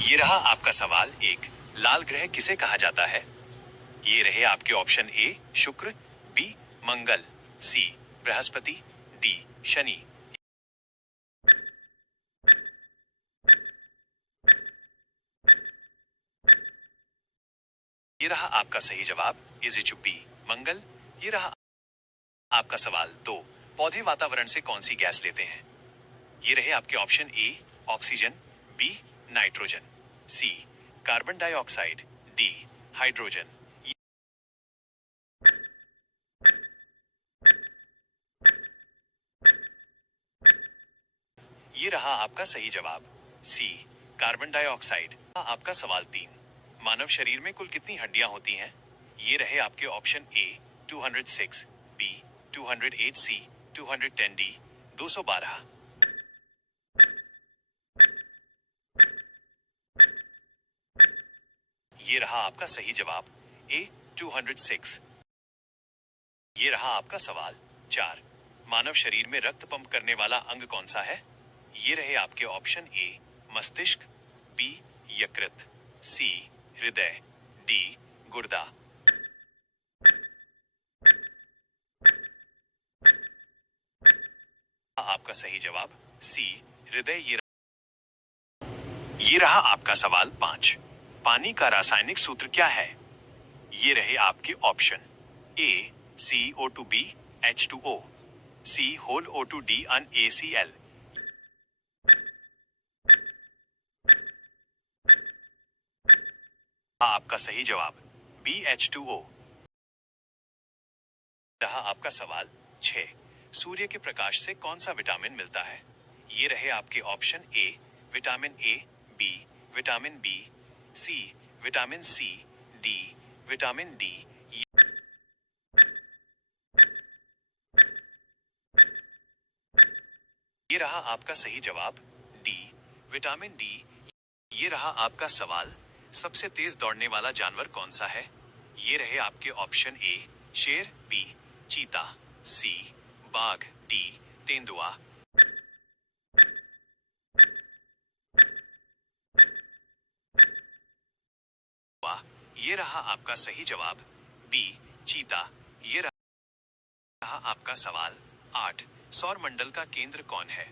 ये रहा आपका सवाल एक। लाल ग्रह किसे कहा जाता है? ये रहे आपके ऑप्शन ए शुक्र, बी मंगल, सी बृहस्पति, डी शनि। ये रहा आपका सही जवाब, इज इट बी मंगल। ये रहा आपका सवाल दो। पौधे वातावरण से कौन सी गैस लेते हैं? ये रहे आपके option a oxygen, b nitrogen, c carbon dioxide, d hydrogen. ये रहा आपका सही जवाब, सी कार्बन डाइऑक्साइड। आपका सवाल तीन। मानव शरीर में कुल कितनी हड्डियां होती हैं? ये रहे आपके option a 206, b 208, c 210, d 212। ये रहा आपका सही जवाब, ए 206। ये रहा आपका सवाल चार। मानव शरीर में रक्त पंप करने वाला अंग कौन सा है? ये रहे आपके ऑप्शन ए मस्तिष्क, बी यकृत, सी हृदय, डी गुर्दा। आपका सही जवाब सी हृदय। ये रहा आपका सवाल पांच। पानी का रासायनिक सूत्र क्या है? ये रहे आपके option a CO2B H2O, c होल O2D NaCl, आपका सही जवाब BH2O। रहा आपका सवाल छह। सूर्य के प्रकाश से कौन सा विटामिन मिलता है? ये रहे आपके option a vitamin a, b vitamin b, c vitamin c, d vitamin d. ये रहा आपका सही जवाब, डी विटामिन डी। ये रहा आपका सवाल सबसे तेज दौड़ने वाला जानवर कौन सा है? ये रहे आपके ऑप्शन ए शेर, बी चीता, सी बाघ, डी तेंदुआ। ये रहा आपका सही जवाब, बी चीता। ये रहा आपका सवाल आठ। सौर मंडल का केंद्र कौन है?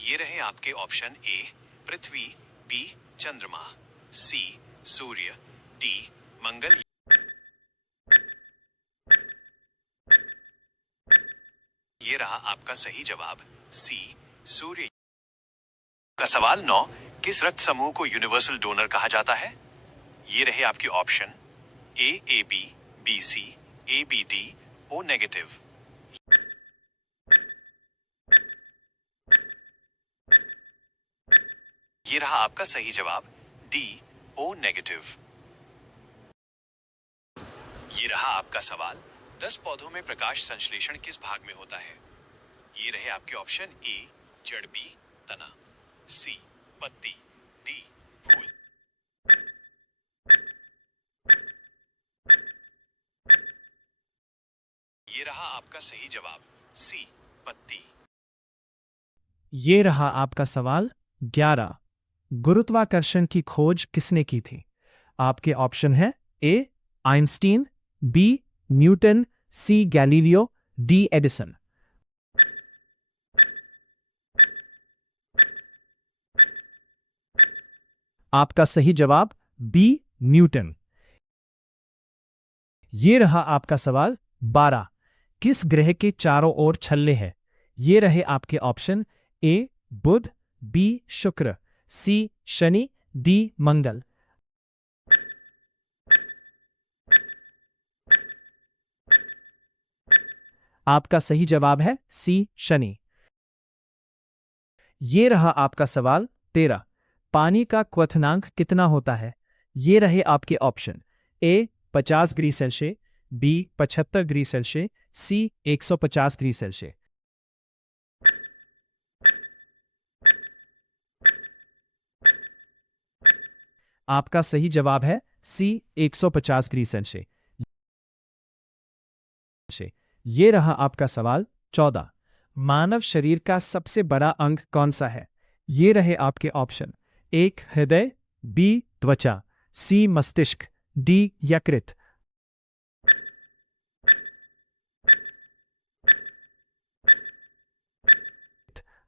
ये रहे आपके ऑप्शन ए पृथ्वी, बी चंद्रमा, सी सूर्य, डी मंगल। ये रहा आपका सही जवाब, सी सूर्य। का सवाल नौ। किस रक्त समूह को यूनिवर्सल डोनर कहा जाता है? ये रहे आपके ऑप्शन ए AB, BC, ABD, O negative. ये रहा आपका सही जवाब, डी O नेगेटिव। ये रहा आपका सवाल 10 पौधों में प्रकाश संश्लेषण किस भाग में होता है? ये रहे आपके ऑप्शन ए जड़, बी तना, सी पत्ती, डी फूल। ये रहा आपका सही जवाब, सी पत्ती। ये रहा आपका सवाल 11। गुरुत्वाकर्षण की खोज किसने की थी? आपके ऑप्शन है ए आइंस्टीन, बी न्यूटन, सी गैलीलियो, डी एडिसन। आपका सही जवाब बी न्यूटन। ये रहा आपका सवाल 12। किस ग्रह के चारों ओर छल्ले हैं? ये रहे आपके ऑप्शन ए बुध, बी शुक्र, सी शनि, डी मंगल। आपका सही जवाब है सी शनि। ये रहा आपका सवाल 13। पानी का क्वथनांक कितना होता है? ये रहे आपके option a 50 degree celsius, b 75 degree celsius, c 150 degree celsius. आपका सही जवाब है सी 150 डिग्री सेल्सियस। ये रहा आपका सवाल 14। मानव शरीर का सबसे बड़ा अंग कौन सा है? ये रहे आपके ऑप्शन एक हृदय, बी त्वचा, सी मस्तिष्क, डी यकृत।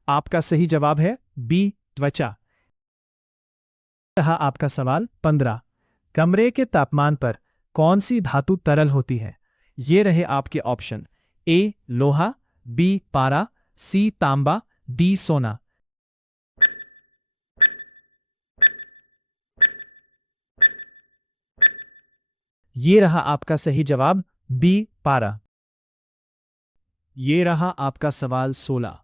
आपका सही जवाब है बी त्वचा। रहा आपका सवाल 15। कमरे के तापमान पर कौन सी धातु तरल होती है? ये रहे आपके ऑप्शन। ए लोहा, बी पारा, सी तांबा, डी सोना। ये रहा आपका सही जवाब बी पारा। ये रहा आपका सवाल 16।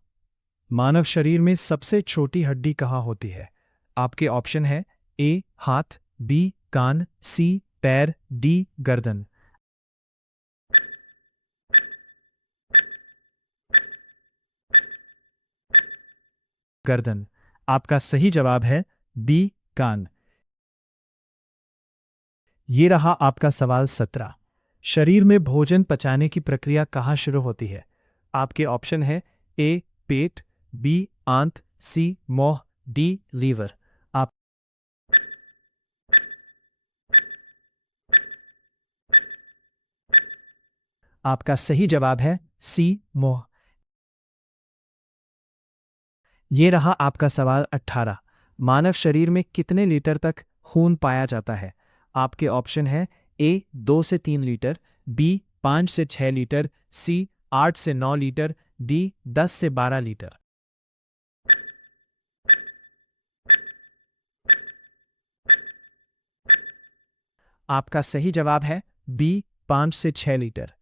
मानव शरीर में सबसे छोटी हड्डी कहाँ होती है? आपके ऑप्शन है ए हाथ, बी कान, सी पैर, डी गर्दन। गर्दन। आपका सही जवाब है बी कान। ये रहा आपका सवाल 17। शरीर में भोजन पचाने की प्रक्रिया कहाँ शुरू होती है? आपके ऑप्शन है ए पेट, बी आंत, सी मोह, डी लीवर। आप आपका सही जवाब है सी मोह। ये रहा आपका सवाल 18। मानव शरीर में कितने लीटर तक खून पाया जाता है? आपके ऑप्शन है ए 2 से 3 लीटर, बी 5 से 6 लीटर, सी 8 से 9 लीटर, डी 10 से 12 लीटर। आपका सही जवाब है बी 5 से 6 लीटर।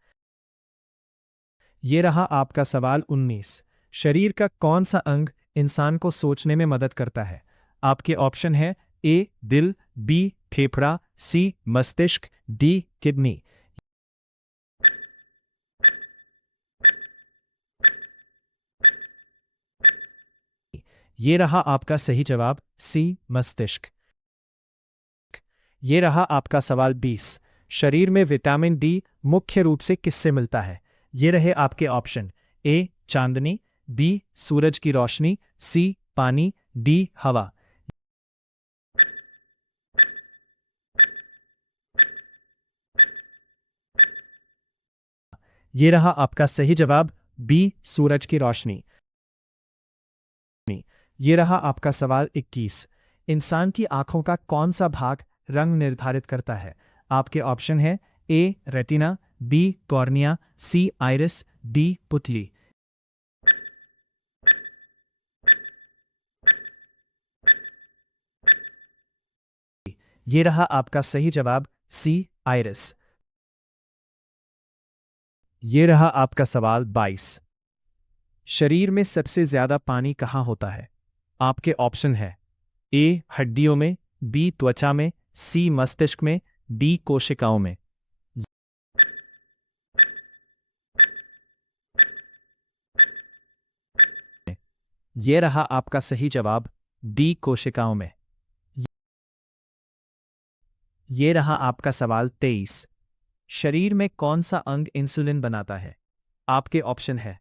ये रहा आपका सवाल 19। शरीर का कौन सा अंग इंसान को सोचने में मदद करता है? आपके ऑप्शन है ए दिल, बी फेफड़ा, सी मस्तिष्क, डी किडनी। ये रहा आपका सही जवाब सी मस्तिष्क। ये रहा आपका सवाल 20। शरीर में विटामिन डी मुख्य रूप से किससे मिलता है? ये रहे आपके ऑप्शन। ए चांदनी, बी सूरज की रोशनी, सी पानी, डी हवा। ये रहा आपका सही जवाब बी सूरज की रोशनी। ये रहा आपका सवाल 21। इंसान की आंखों का कौन सा भाग रंग निर्धारित करता है? आपके ऑप्शन है ए रेटिना, बी कॉर्निया, सी आइरिस, डी पुतली। ये रहा आपका सही जवाब सी आइरिस। ये रहा आपका सवाल 22। शरीर में सबसे ज्यादा पानी कहाँ होता है? आपके ऑप्शन है ए हड्डियों में, बी त्वचा में, सी मस्तिष्क में, डी कोशिकाओं में। ये रहा आपका सही जवाब डी कोशिकाओं में। ये रहा आपका सवाल 23। शरीर में कौन सा अंग इंसुलिन बनाता है? आपके ऑप्शन है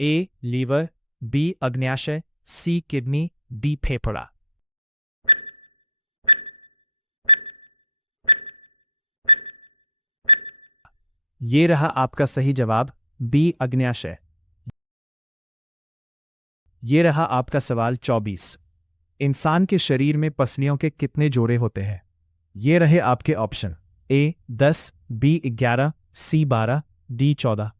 ए लीवर, बी अग्न्याशय, सी किडनी, डी फेफड़ा। ये रहा आपका सही जवाब बी अग्न्याशय। ये रहा आपका सवाल 24। इंसान के शरीर में पसलियों के कितने जोड़े होते हैं? ये रहे आपके ऑप्शन। ए 10, बी 11, सी 12, डी 14।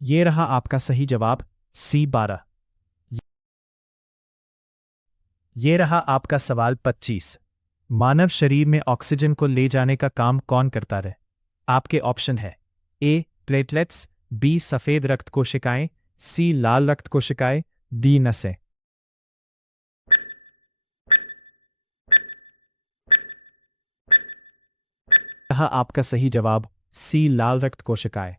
ये रहा आपका सही जवाब सी 12। ये रहा आपका सवाल 25। मानव शरीर में ऑक्सीजन को ले जाने का काम कौन करता है? आपके ऑप्शन है ए प्लेटलेट्स, बी सफेद रक्त कोशिकाएं, सी लाल रक्त कोशिकाएं, डी नसें। यह आपका सही जवाब सी लाल रक्त कोशिकाएं।